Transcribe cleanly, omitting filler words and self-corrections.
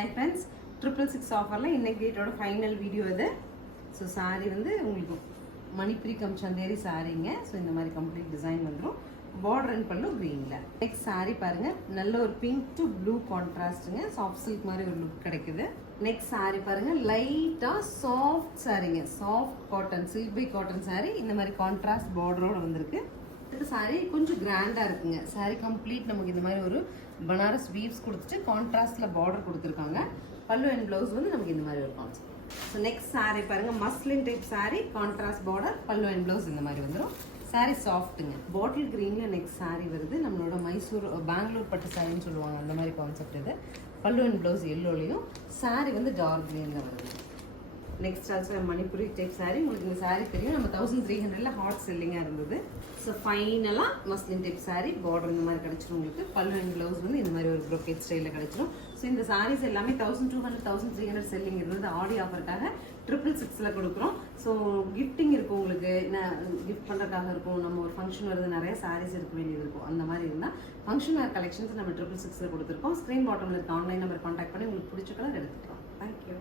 Hi friends, 666 ஆஃபரில் இன்னைக்கு டேட்டோட ஃபைனல் வீடியோ இது. ஸோ சாரீ வந்து உங்களுக்கு மணிப்புரி சந்தேரி சாரீங்க. ஸோ இந்த மாதிரி கம்ப்ளீட் டிசைன் வந்துடும். பார்டர் அண்ட் பல்லு க்ரீனில். நெக்ஸ்ட் சாரீ பாருங்கள், நல்ல ஒரு பிங்க் டு ப்ளூ கான்ட்ராஸ்ட்டுங்க. சாஃப்ட் சில்க் மாதிரி ஒரு லுக் கிடைக்குது. நெக்ஸ்ட் சாரீ பாருங்கள், லைட்டாக சாஃப்ட் சாரீங்க. Soft cotton, silk by cotton sari. இந்த மாதிரி கான்ட்ராஸ்ட் பார்டரோட வந்திருக்கு. இந்த சாரீ கொஞ்சம் கிராண்டாக இருக்குங்க. சாரீ கம்ப்ளீட் நமக்கு இந்த மாதிரி ஒரு பனாரஸ் வீவ்ஸ் கொடுத்துட்டு கான்ட்ராஸ்டில் பார்டர் கொடுத்துருக்காங்க. பல்லு அண்ட் ப்ளவுஸ் வந்து நமக்கு இந்த மாதிரி ஒரு கான்செப்ட். ஸோ நெக்ஸ்ட் சாரீ பாருங்கள், muslin type sari, contrast border, பல்லு அண்ட் ப்ளவுஸ் இந்த மாதிரி வந்துடும். சாரீ சாஃப்ட்டுங்க. பாட்டில் க்ரீனில் நெக்ஸ்ட் சாரீ வருது. நம்மளோட மைசூர் பெங்களூர் பட்டு சாரின்னு சொல்லுவாங்க, அந்த மாதிரி கான்செப்ட் இது. பல்லு அண்ட் ப்ளவுஸ் எல்லோலையும், சாரீ வந்து டார்க் க்ரீனில் வருது. Next also Manipuri type sari. உங்களுக்கு இந்த சாரீ தெரியும், நம்ம 1300 ஹாட் செல்லிங்காக இருந்தது. ஸோ ஃபைனலாக மஸ்லின் டைப் சாரீ, பார்டர் இந்த மாதிரி கிடச்சிரும் உங்களுக்கு. பல்லு அண்ட் ப்ளவுஸ் வந்து இந்த மாதிரி ஒரு ப்ரோக்கேட் ஸ்டைலில் கிடச்சிரும். ஸோ இந்த சாரீஸ் எல்லாமே 1200 1300 செல்லிங் இருந்தது. ஆடி ஆஃபருக்காக 666 கொடுக்குறோம். ஸோ கிஃப்டிங் இருக்கும் உங்களுக்கு, கிஃப்ட் பண்ணுறதுக்காக இருக்கும். நம்ம ஒரு ஃபங்க்ஷன் வருது, நிறைய சாரீஸ் இருக்க வேண்டியது இருக்கும். அந்த மாதிரி இருந்தால் ஃபங்க்ஷன் வேர் கலெக்ஷன்ஸ் நம்ம 666 கொடுத்துருக்கோம். ஸ்க்ரீன் பாட்டமில் இருக்க ஆன்லைன் நம்பர் கான்டாக்ட் பண்ணி உங்களுக்கு பிடிச்ச கலர் எடுத்துக்கலாம். தேங்க்யூ.